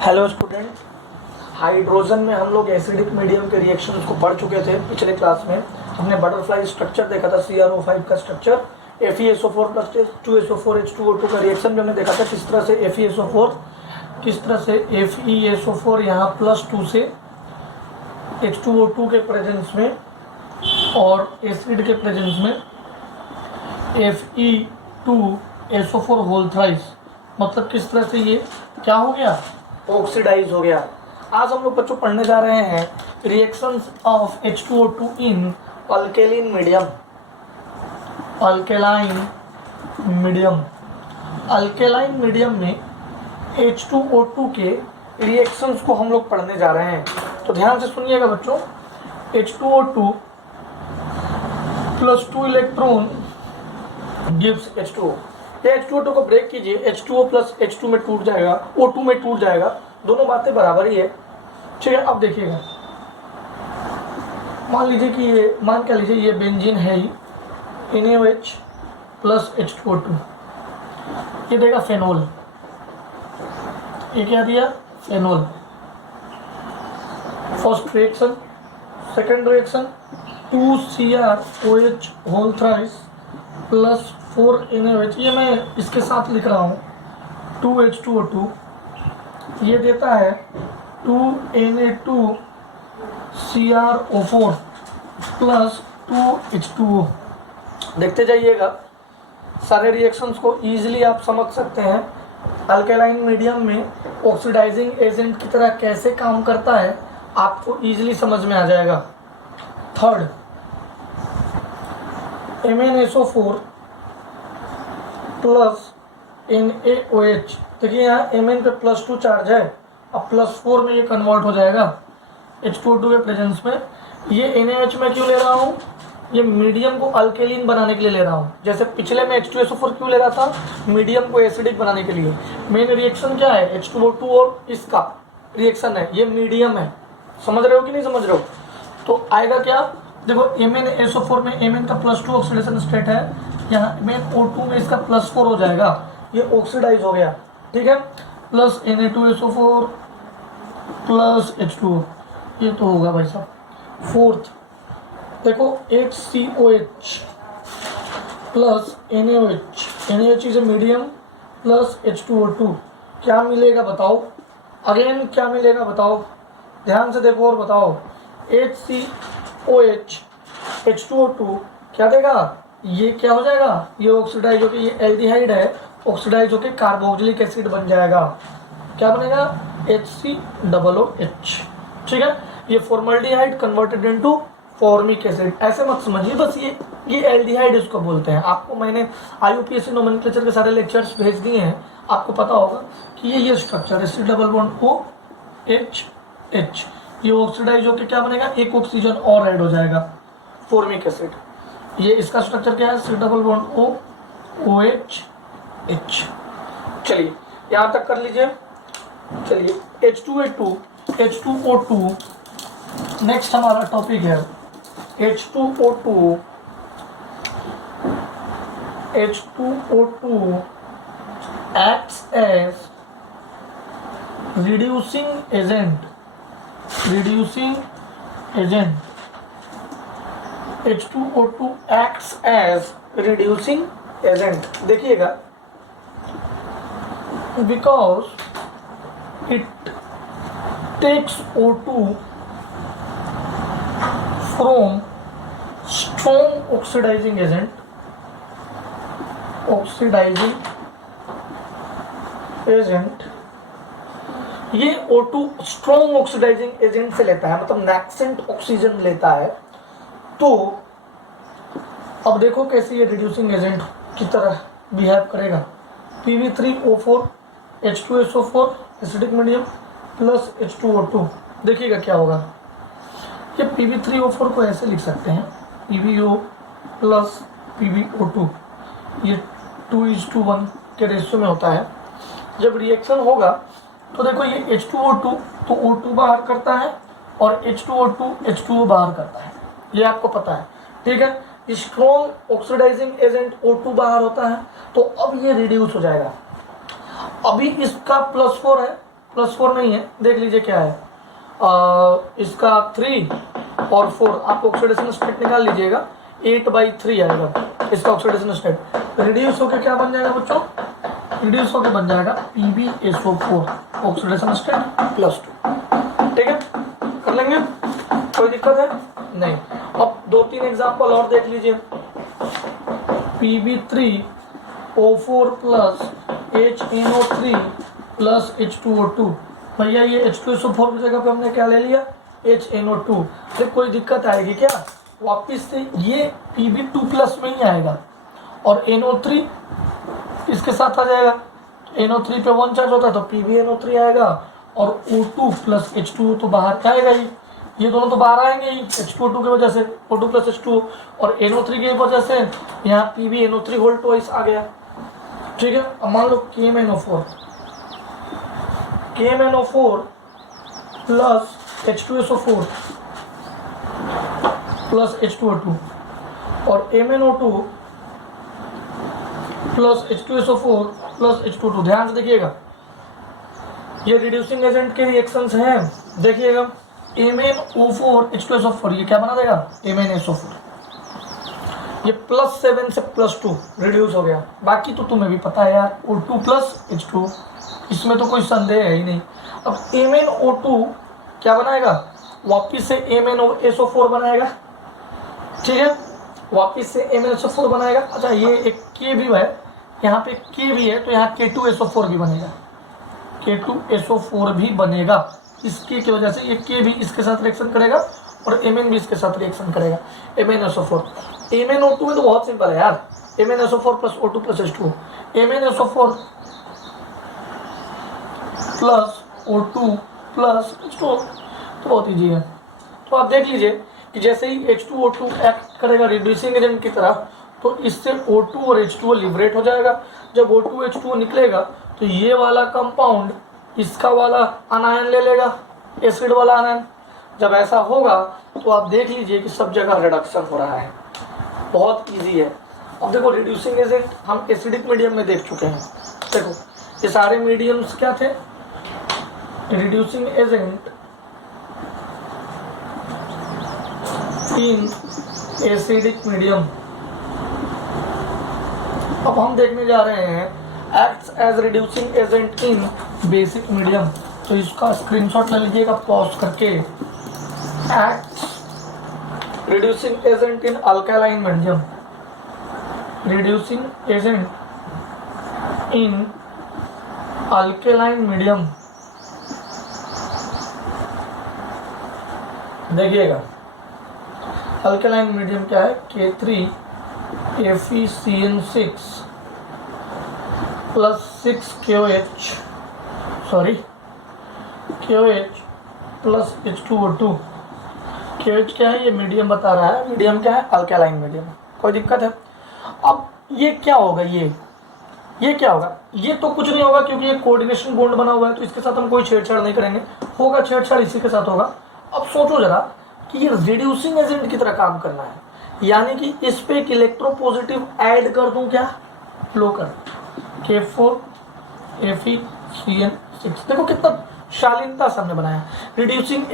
Hello student, hydrogen में हम लोग एसिडिक मीडियम के रिएक्शंस को पढ़ चुके थे। पिछले क्लास में हमने बटरफ्लाई स्ट्रक्चर देखा था, CrO5 का structure, FeSO4 plus 2SO4 H2O2 का रिएक्शन भी हमने देखा था। किस तरह से FeSO4 यहाँ +2 से H2O2 के प्रेजेंस में और एसिड के प्रेजेंस में Fe2SO4 होल थ्राइस, मतलब किस तरह से ये क्या हो गया, ऑक्सीडाइज हो गया। आज हम लोग बच्चों पढ़ने जा रहे हैं reactions of H2O2 in alkaline medium. Alkaline medium में H2O2 के रिएक्शंस को हम लोग पढ़ने जा रहे हैं। तो ध्यान से सुनिएगा बच्चों, H2O2 + 2 इलेक्ट्रॉन गिव्स H2O। ये H2O2 को ब्रेक कीजिए, H2O प्लस H2 में टूट जाएगा, O2 में टूट जाएगा, दोनों बातें बराबर ही है। ठीक है, अब देखिएगा, मान क्या लीजिए ये बेंजीन है ही, NaOH प्लस H2O2, ये देगा फेनोल, ये क्या दिया, phenol. First reaction, second reaction 2CrOH whole thrice plus 4 NaOH, ये मैं इसके साथ लिख रहा हूँ 2H2O2, ये देता है 2Na2CrO4 प्लस 2H2O। देखते जाइएगा, सारे रिएक्शंस को ईजिली आप समझ सकते हैं। अल्केलाइन मीडियम में ऑक्सीडाइजिंग एजेंट की तरह कैसे काम करता है आपको ईजिली समझ में आ जाएगा। थर्ड, MnSO4 प्लस NaOH, देखिए यहाँ Mn पे +2 चार्ज है, अब +4 में ये कन्वर्ट हो जाएगा H2O2 के प्रेजेंस में। ये NaOH में क्यों ले रहा हूँ, ये मीडियम को अल्केलिन बनाने के लिए ले रहा हूँ। जैसे पिछले में H2SO4 क्यों ले रहा था, मीडियम को एसिडिक बनाने के लिए। मेन रिएक्शन क्या है, H2O2 और इसका रिएक्शन है, ये मीडियम है। समझ रहे हो कि नहीं समझ रहे हो? तो आएगा क्या, देखो MnSO4 में Mn का +2 ऑक्सीडेशन स्टेट है, यहाँ MnO2 में इसका +4 हो जाएगा, ये ऑक्सीडाइज हो गया। ठीक है, प्लस Na2SO4 प्लस H2O, ये तो होगा भाई साहब। फोर्थ देखो, HCOH plus NaOH is a medium plus H2O2, क्या मिलेगा बताओ, अगेन क्या मिलेगा बताओ, ध्यान से देखो और बताओ। HCOH H2O2 क्या देगा, ये क्या हो जाएगा, ये ऑक्सीडाइज होकर, ये एल्डिहाइड है, ऑक्सीडाइज होकर कार्बोक्सिलिक एसिड बन जाएगा। क्या बनेगा, HCOOH। ठीक है, ये formaldehyde converted into formic acid. ऐसे मत समझिए, बस ये एल्डिहाइड इसको बोलते हैं। आपको मैंने IUPAC नोमेनक्लेचर के सारे लेक्चर्स भेज दिए हैं, आपको पता होगा कि ये स्ट्रक्चर है, C+OH, ये ऑक्सीडाइज होकर क्या बनेगा, एक ऑक्सीजन और ऐड हो जाएगा, फॉर्मिक एसिड। ये इसका स्ट्रक्चर क्या है, C+OOH। चलिए यहाँ तक कर लीजिए। चलिए H2O2, नेक्स्ट हमारा टॉपिक है H2O2 acts as reducing agent। H2O2 acts as reducing agent। देखिएगा, because it takes O2 from strong oxidizing agent, ये O2 स्ट्रॉन्ग ऑक्सीडाइजिंग एजेंट से लेता है, मतलब नैक्सेंट ऑक्सीजन लेता है। तो अब देखो कैसे ये रिड्यूसिंग एजेंट की तरह बिहेव करेगा। Pb3O4 H2SO4 acidic medium plus H2O2, देखिएगा क्या होगा। ये Pb3O4 को ऐसे लिख सकते हैं, PbO प्लस PbO2, ये 2:1 के रेशियो में होता है। जब रिएक्शन होगा तो देखो ये H2O2 तो O2 बाहर करता है और H2O2 H2O बाहर करता है, ये आपको पता है। ठीक है, स्ट्रॉन्ग ऑक्सीडाइजिंग एजेंट O2 बाहर होता है, तो अब ये रिड्यूस हो जाएगा। अभी इसका +4 है, +4 नहीं है, देख लीजिए क्या है, इसका 3 और 4, आप ऑक्सीडेशन स्टेट निकाल लीजिएगा, 8/3 आएगा इसका ऑक्सीडेशन स्टेट। रिड्यूस होकर क्या बन जाएगा बच्चों, रिड्यूस होकर बन जाएगा PbSO4 ऑक्सीडेशन स्टेट +2। ठीक है, कर लेंगे, कोई दिक्कत है नहीं। अब 2-3 एग्जाम्पल और देख लीजिए। Pb3O4 plus HNO3 plus H2O2। भैया ये H2SO4 की जगह पे हमने क्या ले लिया, HNO2। फिर कोई दिक्कत आएगी क्या, वापिस से ये Pb2 प्लस में ही आएगा और NO3 इसके साथ आ जाएगा। NO3 पे 1 चार्ज होता है तो PbNO3 आएगा और O2 प्लस H2O तो बाहर आएगा ही, ये दोनों तो बाहर आएंगे ही H2O2 की वजह से, O2 प्लस H2O, और NO3 की वजह से यहाँ PbNO3 होल ट्वाइस आ गया। ठीक है, अब मान लो KMNO4 plus H2SO4 plus H2O2 और MnO2 plus H2SO4 plus H2O2। ध्यान से देखिएगा, ये रिड्यूसिंग एजेंट के रिएक्शंस हैं। देखिएगा MnO4 H2SO4 ये क्या बना देगा, MnSO4। ये +7 से +2 रिड्यूस हो गया। बाकी तो तुम्हें भी पता है यार, O2 प्लस H2, इसमें तो कोई संदेह है ही नहीं। अब MnO2 क्या बनाएगा, वापिस से MnSO4 बनाएगा। ठीक है, वापिस से MnSO4 बनाएगा। अच्छा, ये एक K भी है, यहाँ पे K भी है तो यहाँ K2SO4 भी बनेगा, K2SO4 भी बनेगा। इसकी की वजह से ये K भी इसके साथ रिएक्शन करेगा और Mn भी इसके साथ रिएक्शन करेगा, MnSO4। MnO2 में तो बहुत सिंपल है यार, MnSO4 plus O2 plus H2O, MnSO4 plus O2 plus H2O, तो बहुत ईजी है। तो आप देख लीजिए कि जैसे ही H2O2 एक्ट करेगा रिड्यूसिंग एजेंट की तरह, तो इससे O2 और H2O लिबरेट हो जाएगा। जब O2 H2O निकलेगा तो ये वाला कंपाउंड इसका वाला अनायन ले लेगा, एसिड वाला अनायन। जब ऐसा होगा तो आप देख लीजिए कि सब जगह रिडक्शन हो रहा है, बहुत इजी है। अब देखो रिड्यूसिंग एजेंट हम एसिडिक मीडियम में देख चुके हैं। देखो ये सारे मीडियम्स क्या थे, reducing agent in acidic medium. अब हम देखने जा रहे हैं acts as reducing agent in basic medium. तो इसका स्क्रीनशॉट ले लीजिएगा पॉज करके। Acts reducing agent in alkaline medium, reducing agent in alkaline medium. देखिएगा अल्कालाइन मीडियम क्या है, K3FeCN6 plus 6KOH plus H2O2। KOH क्या है, ये मीडियम बता रहा है, मीडियम क्या है, अल्कालाइन मीडियम। कोई दिक्कत है। अब ये क्या होगा, ये क्या होगा, ये तो कुछ नहीं होगा क्योंकि ये कोऑर्डिनेशन बॉन्ड बना हुआ है, तो इसके साथ हम कोई छेड़छाड़ नहीं करेंगे। होगा छेड़छाड़ इसी के साथ होगा। अब सोचो जरा कि ये रिड्यूसिंग एजेंट की तरह काम करना है, यानी कि इस पे एक इलेक्ट्रोपॉजिटिव ऐड कर दूं क्या, लो कर K4FeCN6। देखो कितना शालीनता से हमने बनाया। रिड्यूसिंग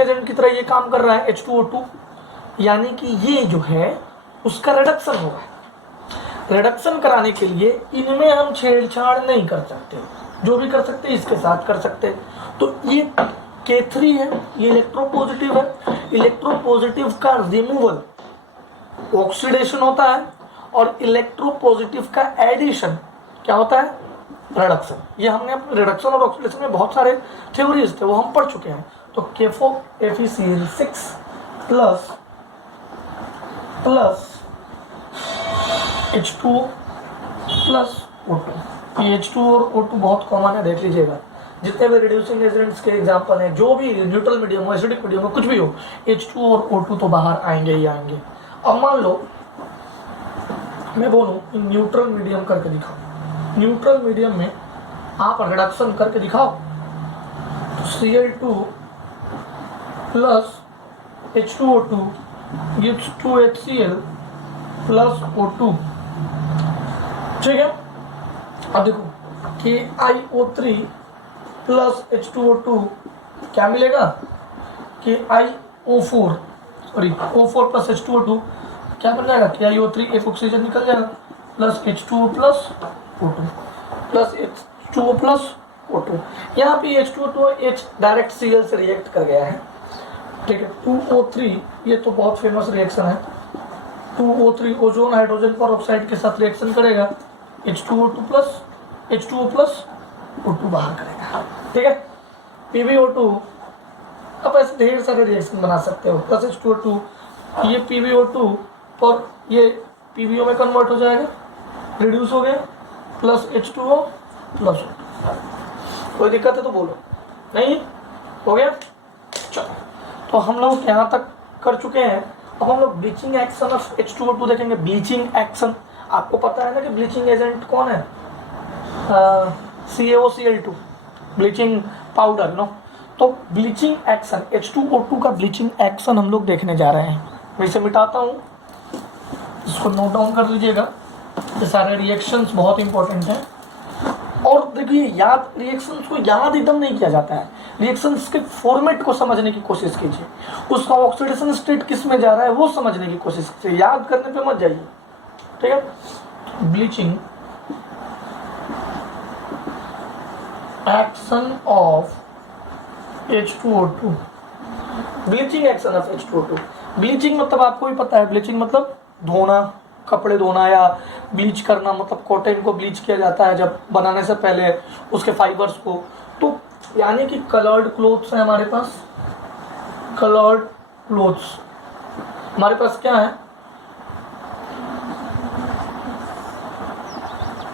एजेंट की तरह ये काम कर रहा है H2O2, यानी कि ये जो है उसका रिडक्शन होगा। रिडक्शन कराने के लिए इनमें हम छेड़छाड़ नहीं कर सकते, जो भी कर सकते इसके साथ कर सकते। तो ये K3 है, ये इलेक्ट्रोपॉजिटिव है। इलेक्ट्रोपॉजिटिव का रिमूवल ऑक्सीडेशन होता है और इलेक्ट्रोपॉजिटिव का एडिशन क्या होता है, रिडक्शन। ये हमने रिडक्शन और ऑक्सीडेशन में बहुत सारे थ्योरीज थे, वो हम पढ़ चुके हैं। तो K4FeCl6 plus H2O plus O2। ये H2O और O2 बहुत कॉमन है, देख लीजिएगा। जितने भी रिड्यूसिंग एजेंट्स के एग्जांपल हैं, जो भी न्यूट्रल मीडियम हो, एसिडिक मीडियम हो, कुछ भी हो, H2O और O2 तो बाहर आएंगे ही आएंगे। अब मान लो मैं बोलूं न्यूट्रल मीडियम करके दिखाओ, न्यूट्रल मीडियम में आप रिडक्शन करके दिखाओ, तो Cl2 plus H2O2 gives 2HCl plus O2। ठीक है, अब देखो KiO3 प्लस H2O2 क्या मिलेगा कि KiO4 sorry O4 plus H2O2 क्या बन जाएगा KiO3, एक ऑक्सीजन निकल जाएगा plus H2O plus O2 plus H2O plus O2। यहाँ पे H2O2 H डायरेक्ट Cl से रिएक्ट कर गया है, ठीक है। 2O3 ये तो बहुत फेमस रिएक्शन है। 2O3 ओजोन हाइड्रोजन पर ऑक्साइड के साथ रिएक्शन करेगा, H2O2 plus H2O plus O2 बाहर करेगा, ठीक है। PbO2 अब ऐसे ढेर सारे रिएक्शन बना सकते हो, प्लस H2O2 ये PbO2 और ये PbO में कन्वर्ट हो जाएगा, रिड्यूस हो गया, प्लस H2O प्लस O2। कोई दिक्कत है तो बोलो, नहीं हो गया। चलो तो हम लोग यहाँ तक कर चुके हैं। अब हम लोग ब्लीचिंग एक्शन ऑफ H2O2 देखेंगे। ब्लीचिंग एक्शन आपको पता है ना कि ब्लीचिंग एजेंट कौन है, CaOCl2 ब्लीचिंग पाउडर नो। तो ब्लीचिंग एक्शन H2O2 का ब्लीचिंग एक्शन हम लोग देखने जा रहे हैं। मैं इसे मिटाता हूँ, इसको नोट डाउन कर लीजिएगा, ये सारे रिएक्शंस बहुत इंपॉर्टेंट हैं। और देखिए याद, रिएक्शंस को याद एकदम नहीं किया जाता है, रिएक्शंस के फॉर्मेट को समझने की कोशिश कीजिए, उसका ऑक्सीडेशन स्टेट किस में जा रहा है वो समझने की कोशिश कीजिए, याद करने पे मत जाइए, ठीक है। Bleaching action of H2O2, bleaching action of H2O2। Bleaching मतलब आपको ही पता है, ब्लीचिंग मतलब धोना, कपड़े धोना या ब्लीच करना, मतलब कॉटन को ब्लीच किया जाता है जब बनाने से पहले उसके फाइबर्स को। तो यानी कि कलर्ड क्लोथ्स है हमारे पास, कलर्ड क्लोथ्स हमारे पास क्या है,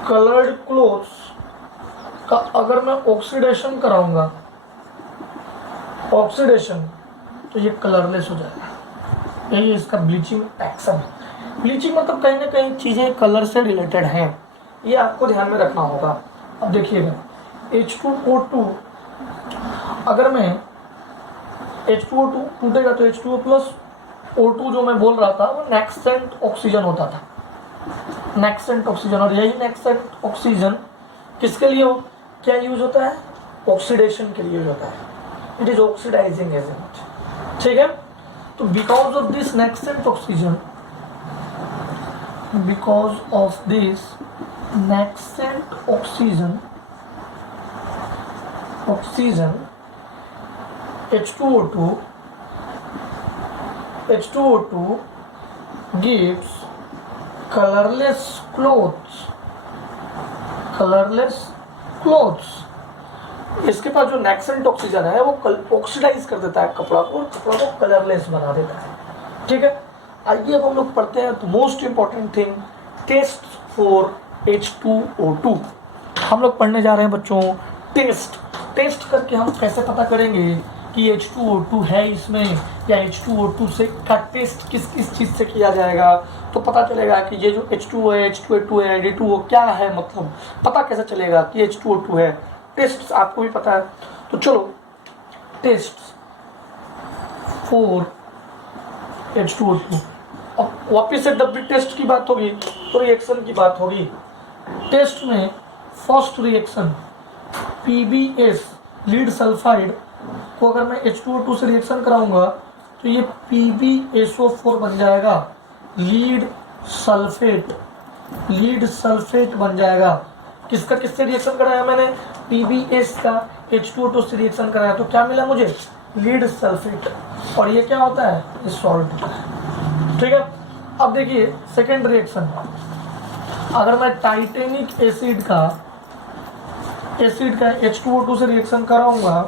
कलर्ड क्लोथ्स का अगर मैं ऑक्सीडेशन कराऊंगा, ऑक्सीडेशन, तो ये कलरलेस हो जाएगा। यही इसका ब्लीचिंग एक्शन है। ब्लीचिंग मतलब कहीं ना कहीं चीज़ें कलर से रिलेटेड हैं, ये आपको ध्यान में रखना होगा। अब देखिएगा H2O2, अगर मैं H2O2 टूटेगा तो H2O प्लस O2 जो मैं बोल रहा था वो नेक्सेंट ऑक्सीजन होता था, नेक्सेंट ऑक्सीजन। और यही नेक्सेंट ऑक्सीजन किसके लिए हो, क्या यूज होता है, ऑक्सीडेशन के लिए यूज होता है, इट इज ऑक्सीडाइजिंग एजेंट, ठीक है। तो because of this nascent oxygen, because of this nascent oxygen H2O2 gives colorless clothes, इसके पास जो नेक्सेंट ऑक्सीजन है वो ऑक्सीडाइज कर देता है कपड़ा को, और कपड़ा को कलरलेस बना देता है, ठीक है। आइए अब हम लोग पढ़ते हैं तो most important thing, test for H2O2। हम लोग पढ़ने जा रहे हैं बच्चों टेस्ट करके हम कैसे पता करेंगे कि H2O2 है इसमें, या H2O2 से का टेस्ट किस चीज़ से किया जाएगा। तो पता चलेगा कि ये जो H2O है, H2O2 है, D2O क्या है, मतलब पता कैसे चलेगा कि H2O2 है। टेस्ट आपको भी पता है, तो चलो टेस्ट फॉर H2O2। अब वापिस से डब्ल्यू टेस्ट की बात होगी तो रिएक्शन की बात होगी। टेस्ट में first reaction PbS lead sulphide को अगर मैं H2O2 से रिएक्शन कराऊंगा तो ये PbSO4 बन जाएगा, लीड सल्फेट बन जाएगा। किसका किससे रिएक्शन कराया मैंने, PbS का H2O2 से रिएक्शन कराया, तो क्या मिला मुझे, लीड सल्फेट। और ये क्या होता है, ये सॉल्ट होता है, ठीक है। अब देखिए सेकेंड रिएक्शन, अगर मैं टाइटेनिक एसिड का H2O2 से रिएक्शन कराऊंगा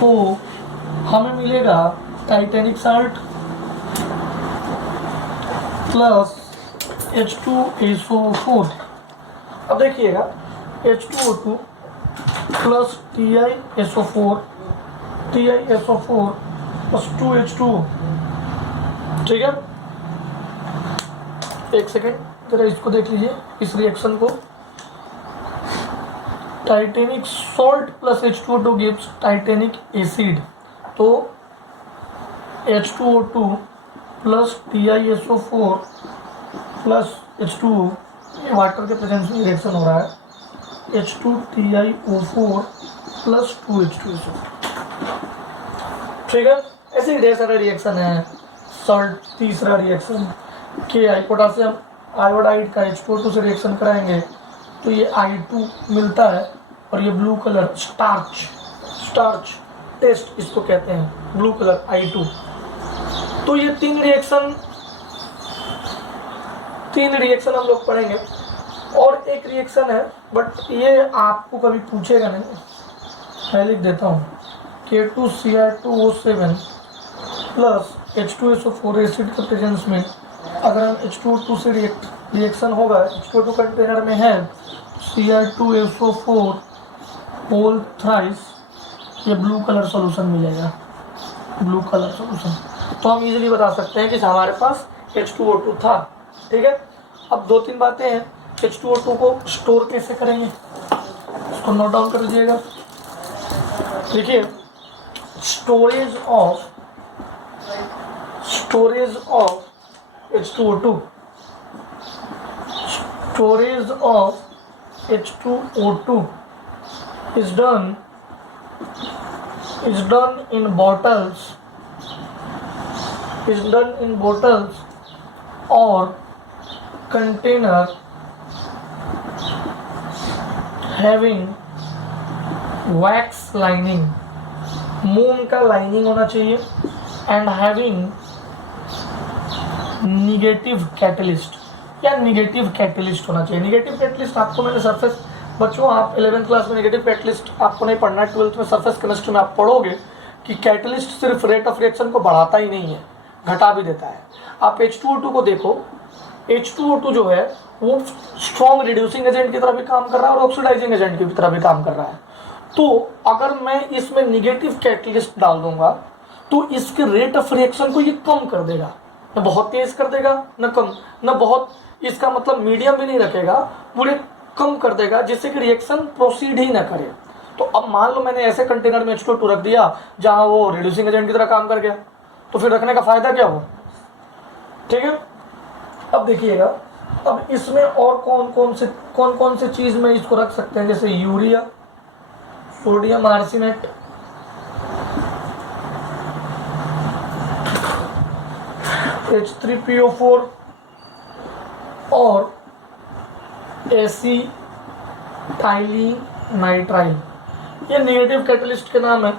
तो हमें मिलेगा टाइटेनिक साल्ट प्लस H2SO4। अब देखिएगा H2O2 plus TiSO4 plus 2H2O, ठीक है। एक सेकेंड जरा इसको देख लीजिए, इस रिएक्शन को, Titanic salt plus H2O2 gives Titanic acid. तो H2O2 plus TiSO4 plus H2O, water के प्रेजेंस में रिएक्शन हो रहा है, H2TiO4 प्लस 2H2SO। ठीक है, ऐसे ही ढेर सारे रिएक्शन है। सॉल्ट तीसरा रिएक्शन के आई पोटासियम आयोडाइड का H2O2 से रिएक्शन कराएंगे तो ये I2 मिलता है, और ये ब्लू कलर स्टार्च टेस्ट इसको कहते हैं, ब्लू कलर I2। तो ये तीन रिएक्शन हम लोग पढ़ेंगे। और एक रिएक्शन है, बट ये आपको कभी पूछेगा नहीं, मैं लिख देता हूँ। K2Cr2O7 प्लस H2SO4 एसिड के प्रेजेंस में अगर हम H2O2 से रिएक्शन होगा, H2O2 कंटेनर में है Cr2SO4 होल थ्राइस, ये ब्लू कलर सॉल्यूशन मिलेगा, ब्लू कलर सॉल्यूशन। तो हम इजीली बता सकते हैं कि हमारे पास H2O2 था। ठीक है, अब दो तीन बातें हैं। H2O2 को स्टोर कैसे करेंगे, इसको नोट डाउन कर लीजिएगा। देखिए, storage of H2O2 is done in bottles or container having wax lining, मोम का लाइनिंग होना चाहिए, एंड हैविंग निगेटिव कैटलिस्ट होना चाहिए। निगेटिव कैटलिस्ट आपको मैंने सरफेस, बच्चों आप 11th क्लास में निगेटिव कैटलिस्ट आपको नहीं पढ़ना है, 12th में सरफेस केमिस्ट्री में आप पढ़ोगे कि कैटलिस्ट सिर्फ रेट ऑफ रिएक्शन को बढ़ाता ही नहीं है, घटा भी देता है। आप H2O2 को देखो, H2O2 जो है वो स्ट्रॉन्ग रिड्यूसिंग एजेंट की तरह भी काम कर रहा है और ऑक्सीडाइजिंग एजेंट की तरह भी काम कर रहा है। तो अगर मैं इसमें निगेटिव कैटलिस्ट डाल दूंगा तो इसके रेट ऑफ रिएक्शन को ये कम कर देगा, न बहुत तेज कर देगा न कम, न बहुत, इसका मतलब मीडियम भी नहीं रखेगा, पूरे कम कर देगा, जिससे कि रिएक्शन प्रोसीड ही ना करे। तो अब मान लो मैंने ऐसे कंटेनर में H2O2 रख दिया जहां वो रिड्यूसिंग एजेंट की तरह काम कर गया, तो फिर रखने का फायदा क्या हुआ। ठीक है, अब देखिएगा, अब इसमें और कौन कौन से चीज में इसको रख सकते हैं, जैसे यूरिया, सोडियम आर्सेनेट, H3PO4 और एसिटाइलिनाइट्राइल, ये नेगेटिव कैटलिस्ट के नाम है।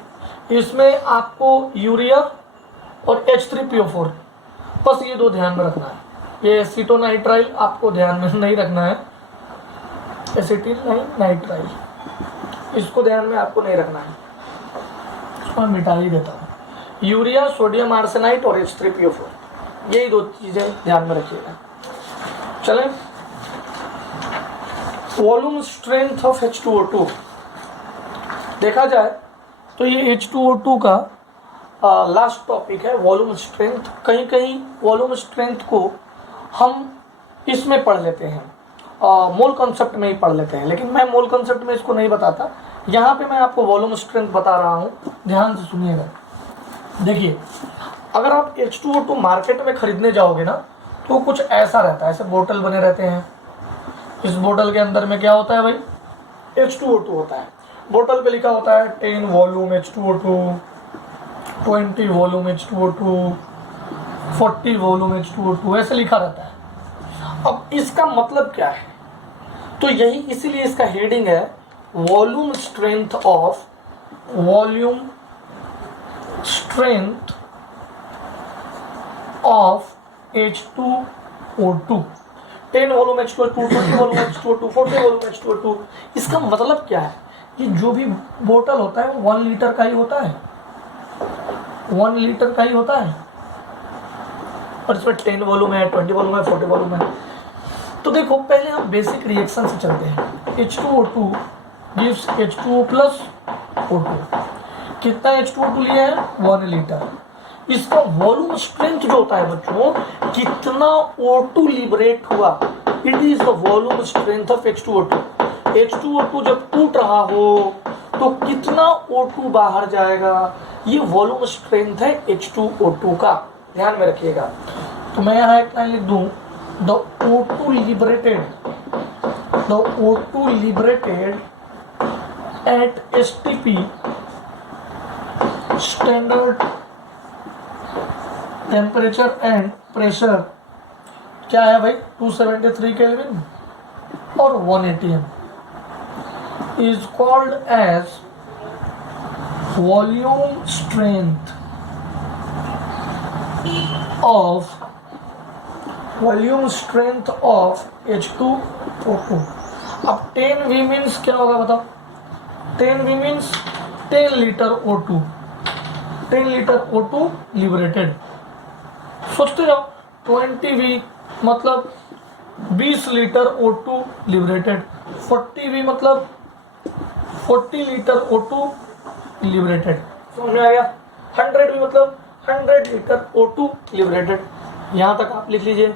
इसमें आपको यूरिया और H3PO4 बस ये दो ध्यान में रखना है। ये एसिटोनाइट्राइल आपको ध्यान में नहीं रखना है, एसिटिलनाइट्राइल इसको ध्यान में आपको नहीं रखना है, इसको मैं मिटा ही देता हूँ। यूरिया, सोडियम आर्सेनाइट और H3PO4, यही दो चीजें ध्यान में रखिएगा। चलें, वॉल्यूम स्ट्रेंथ ऑफ H2O2 देखा जाए तो ये H2O2 का लास्ट टॉपिक है, वॉल्यूम स्ट्रेंथ। कहीं कहीं वॉल्यूम स्ट्रेंथ को हम इसमें पढ़ लेते हैं, मोल कॉन्सेप्ट में ही पढ़ लेते हैं, लेकिन मैं मोल कॉन्सेप्ट में इसको नहीं बताता। यहाँ पे मैं आपको वॉल्यूम स्ट्रेंथ बता रहा हूँ, ध्यान से सुनिएगा। देखिए, अगर आप H2O2 मार्केट में खरीदने जाओगे ना तो कुछ ऐसा रहता है, ऐसे बोतल बने रहते हैं। इस बोतल के अंदर में क्या होता है भाई, H2O2 होता है। बोतल पे लिखा होता है 10 volume H2O2, 20 volume H2O2, 40 volume H2O2, ऐसे लिखा रहता है। अब इसका मतलब क्या है, तो यही इसीलिए इसका हेडिंग है volume strength of H2O2। 10 volume H2O2, 20 volume H2O2, 40 volume H2O2। इसका मतलब क्या है, ये जो भी बोतल होता है 1 लीटर का ही होता है, 1 लीटर का ही होता है, और इसमें 10 वॉल्यूम है, 20 वॉल्यूम है, 40 वॉल्यूम है। तो देखो, पहले हम बेसिक रिएक्शन से चलते हैं। H2O2 gives H2O plus O2। कितना H2O2 लिया है, 1 लीटर। इसका वॉल्यूम स्ट्रेंथ जो होता है बच्चों, कितना O2 लिबरेट हुआ, it is the volume strength of H2O2। H2O2 जब टूट रहा हो तो कितना O2 बाहर जाएगा, ये वॉल्यूम स्ट्रेंथ है H2O2 का, ध्यान में रखिएगा। तो मैं यहाँ एक लाइन लिख दूं, the O2 liberated at STP standard temperature and pressure क्या है भाई 273 केल्विन और 1 atm is called as volume strength of H2O2। अब 10V मीन्स क्या होगा बताओ? 10V means 10 litre O2, 10 litre O2 liberated. सोचते जाओ 20V मतलब 20 लीटर O2 लिबरेटेड, 40V मतलब 40 लीटर O2 लिबरेटेड। समझ में आ गया? 100V मतलब 100 लीटर O2 लिबरेटेड। यहां तक आप लिख लीजिए,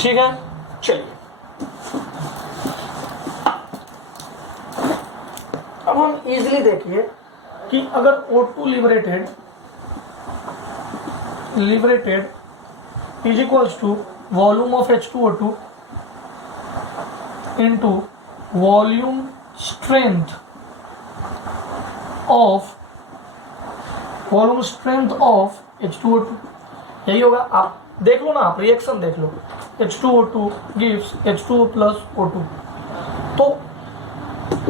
ठीक है। चलिए अब हम इजीली देखिए कि अगर O2 liberated is equals to volume of H2O2 into volume strength of H2O2, यही होगा। आप देख लो ना, आप रिएक्शन देख लो, H2O2 gives H2O plus O2। तो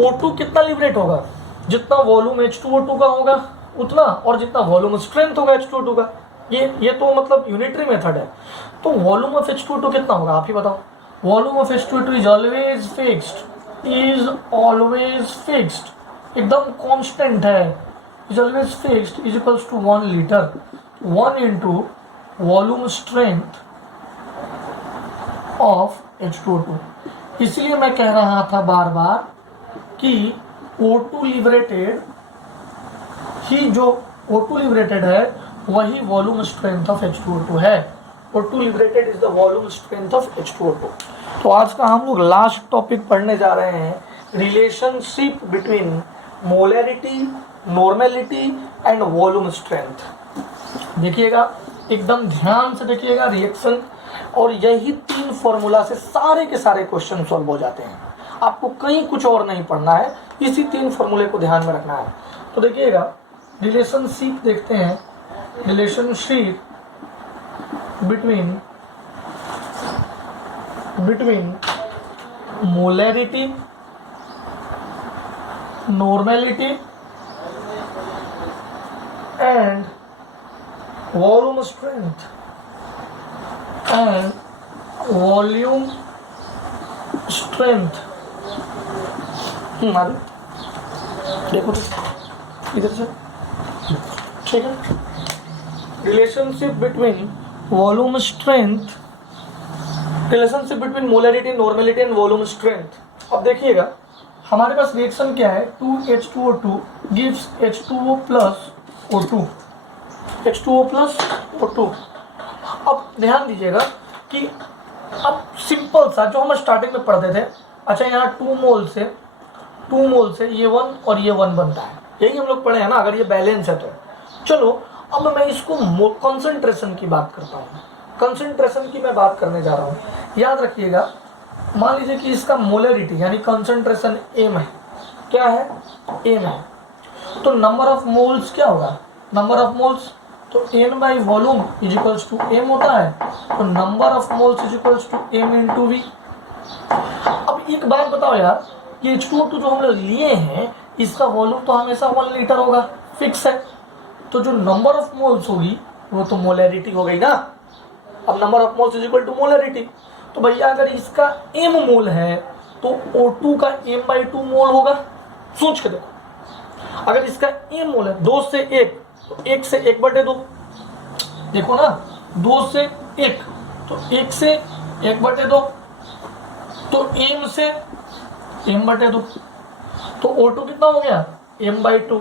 O2 कितना लिबरेट होगा? जितना वॉल्यूम H2O2 का होगा उतना, और जितना वॉल्यूम स्ट्रेंथ होगा H2O2 का। ये तो मतलब यूनिटरी मेथड है। तो वॉल्यूम ऑफ H2O2 कितना होगा आप ही बताओ? Volume of H2O2 is always fixed, एकदम कांस्टेंट है, is always fixed, is equals to 1 litre, 1 into volume strength of H2O2। इसलिए मैं कह रहा था बार बार कि O2 लिबरेटेड ही, जो O2 लिबरेटेड है वही वॉल्यूम स्ट्रेंथ ऑफ H2O2 है। O2 liberated is the volume strength of H2O2। तो आज का हम लोग लास्ट टॉपिक पढ़ने जा रहे हैं, relationship between molarity, normality and volume strength. देखिएगा, एकदम ध्यान से देखिएगा रिएक्शन, और यही 3 फॉर्मूला से सारे के सारे क्वेश्चन सॉल्व हो जाते हैं। आपको कहीं कुछ और नहीं पढ़ना है, इसी 3 फॉर्मूले को ध्यान में रखना है। तो देखिएगा, रिलेशनशिप देखते हैं, relationship between molarity, normality and volume strength and volume strength. देखो तो इधर से, ठीक है। Relationship between volume strength, relationship between molarity, normality and volume strength. अब देखिएगा हमारे पास रिएक्शन क्या है, 2H2O2 gives H2O plus O2, H2O plus O2। अब ध्यान दीजिएगा कि अब सिंपल सा जो हम स्टार्टिंग में पढ़ते थे, अच्छा यहाँ 2 मोल से ये 1 और ये 1 बनता है, यही हम लोग पढ़े हैं ना। अगर ये बैलेंस है तो चलो, अब मैं इसको कंसंट्रेशन की बात करता हूँ, कंसंट्रेशन की मैं बात करने जा रहा हूँ। याद रखिएगा, मान लीजिए कि इसका मोलैरिटी यानी कंसंट्रेशन m है, क्या है? m है। तो नंबर ऑफ मोल्स क्या होगा? नंबर ऑफ मोल्स तो n by volume is equals to m होता है, तो number of moles is equals to m into v। अब एक बात बताओ यार, ये H2O2 जो हम लोग लिए हैं, इसका वॉल्यूम तो हमेशा 1 लीटर होगा, फिक्स है। तो जो नंबर ऑफ मोल्स होगी वो तो मोलैरिटी हो गई ना। अब number of moles is equal to molarity, तो भैया अगर इसका m मोल है तो O2 का m/2 मोल होगा। सोच के देखो, अगर इसका m मोल है 2 से 1, तो 1 से 1/2, देखो ना, 2 से 1 तो 1 से 1/2, तो m से m/2, तो O2 कितना हो गया? m/2।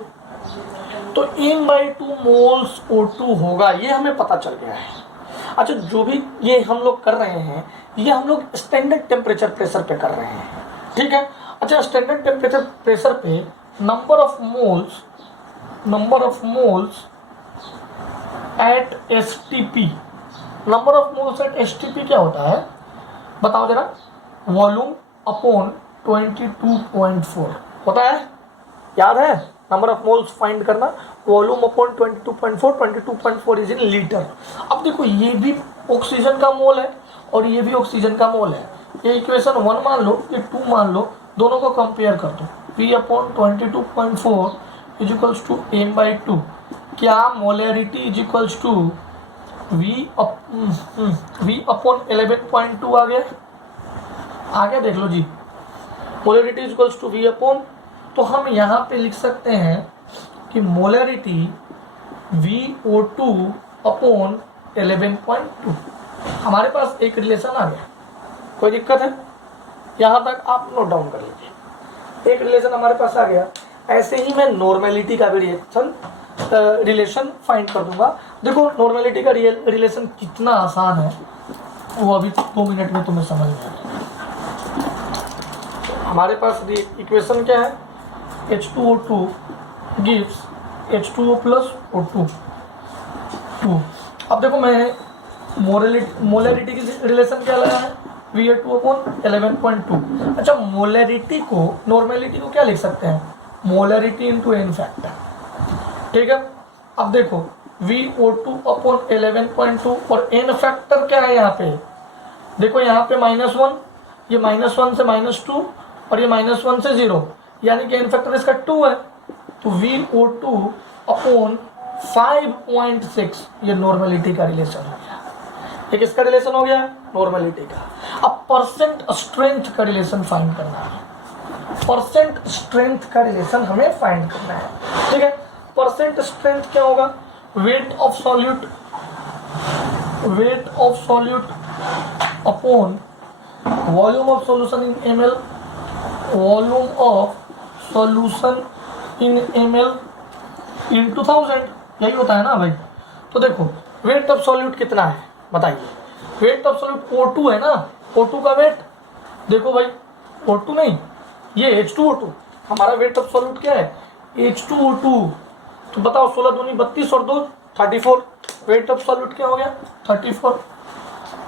तो m/2 मोल्स O2 होगा, ये हमें पता चल गया है। अच्छा, जो भी ये हम लोग कर रहे हैं, ये हम लोग स्टैंडर्ड टेम्परेचर प्रेशर पे कर रहे हैं, ठीक है। अच्छा, स्टैंडर्ड टेम्परेचर प्रेशर पे number of moles at STP, number of moles at STP क्या होता है बताओ जरा? वॉल्यूम अपॉन 22.4 होता है। याद है नंबर ऑफ मोल्स फाइंड करना, volume upon 22.4, 22.4 is in litre. अब देखो ये भी ऑक्सीजन का मोल है और ये भी ऑक्सीजन का मोल है, ये इक्वेशन 1 मान लो, ये 2 मान लो, दोनों को कंपेयर कर दो। V upon 22.4 is equals to m/2, क्या molarity is equals to V upon 11.2 आ गया देख लो जी, molarity is equals to V upon, तो हम यहाँ पे लिख सकते हैं कि मोलैरिटी VO2 अपॉन 11.2, हमारे पास एक रिलेशन आ गया। कोई दिक्कत है? यहाँ तक आप नोट डाउन कर लीजिए, एक रिलेशन हमारे पास आ गया। ऐसे ही मैं नॉर्मेलिटी का भी रिलेशन फाइंड कर दूंगा। देखो नॉर्मेलिटी का रिलेशन कितना आसान है, वो अभी 2 मिनट में तुम्हें समझ में आ जाएगा। हमारे पास इक्वेशन क्या है, H2O2 gives H2O plus O2 2। अब देखो मैं मोलैरिटी की रिलेशन क्या लगा है, VO2 अपॉन 11.2। अच्छा मोलैरिटी को, नॉर्मेलिटी को क्या लिख सकते हैं, मोलैरिटी इंटू एन फैक्टर, ठीक है। अब देखो VO2 अपॉन 11.2 और एन फैक्टर क्या है यहाँ पे, देखो यहाँ पे -1, ये -1 से -2 और ये -1 से 0, यानी कि एन फैक्टर इसका 2 है, तो VO2 अपॉन 5.6 ये नॉर्मेलिटी का रिलेशन हो गया। ये किसका रिलेशन हो गया, नॉर्मेलिटी का। अब परसेंट स्ट्रेंथ का रिलेशन फाइंड करना है, परसेंट स्ट्रेंथ का रिलेशन हमें फाइंड करना है, ठीक है। परसेंट स्ट्रेंथ क्या होगा, weight of solute upon volume of solution in ml, volume of solution in ml into 1000, यही होता है ना भाई। तो देखो वेट ऑफ सॉल्यूट कितना है बताइए, वेट ऑफ सॉल्यूट O2 है ना, O2 का वेट देखो भाई, O2 नहीं, ये H2O2, हमारा वेट ऑफ सॉल्यूट क्या है H2O2, तो बताओ 16 दूनी 32 और 2 34, वेट ऑफ सॉल्यूट क्या हो गया 34।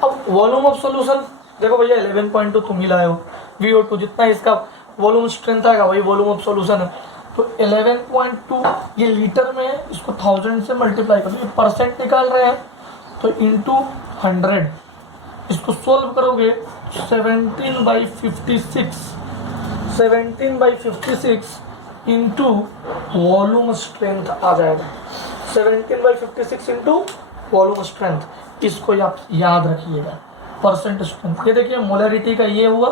अब वॉल्यूम ऑफ सॉल्यूशन देखो भैया 11.2 तुम ही लाए हो, VO2 जितना इसका वॉल्यूम स्ट्रेंथ आएगा वही वॉल्यूम ऑफ सॉल्यूशन है, तो 11.2 ये लीटर में है, इसको 1000 से मल्टीप्लाई कर दो, परसेंट निकाल रहे हैं तो इंटू 100, इसको सोल्व करोगे 17/56 इंटू वॉल्यूम स्ट्रेंथ आ जाएगा, 17/56 इंटू वॉल्यूम स्ट्रेंथ, इसको आप याद रखिएगा। परसेंट स्ट्रेंथ ये देखिए, मोलैरिटी का ये हुआ,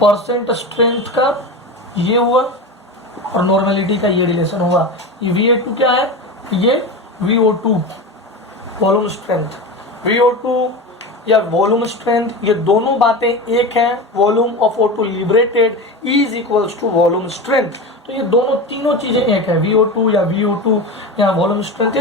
परसेंट स्ट्रेंथ का ये हुआ और नॉर्मेलिटी का ये रिलेशन हुआ। ये VO2 क्या है, ये VO2 वॉल्यूम स्ट्रेंथ, VO2 या वॉल्यूम स्ट्रेंथ, ये दोनों बातें एक हैं। Volume of O2 liberated is equals to volume strength, तो ये तीनों चीजें एक है, VO2 या VO2 या वॉल्यूम स्ट्रेंथ,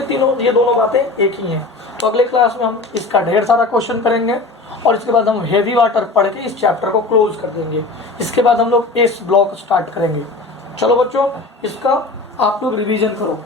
ये दोनों बातें एक ही हैं। तो अगले क्लास में हम इसका ढेर सारा क्वेश्चन करेंगे और इसके बाद हम हेवी वाटर पढ़ के इस चैप्टर को क्लोज कर देंगे। इसके बाद हम लोग इस ब्लॉक स्टार्ट करेंगे। चलो बच्चों, इसका आप लोग रिवीजन करो।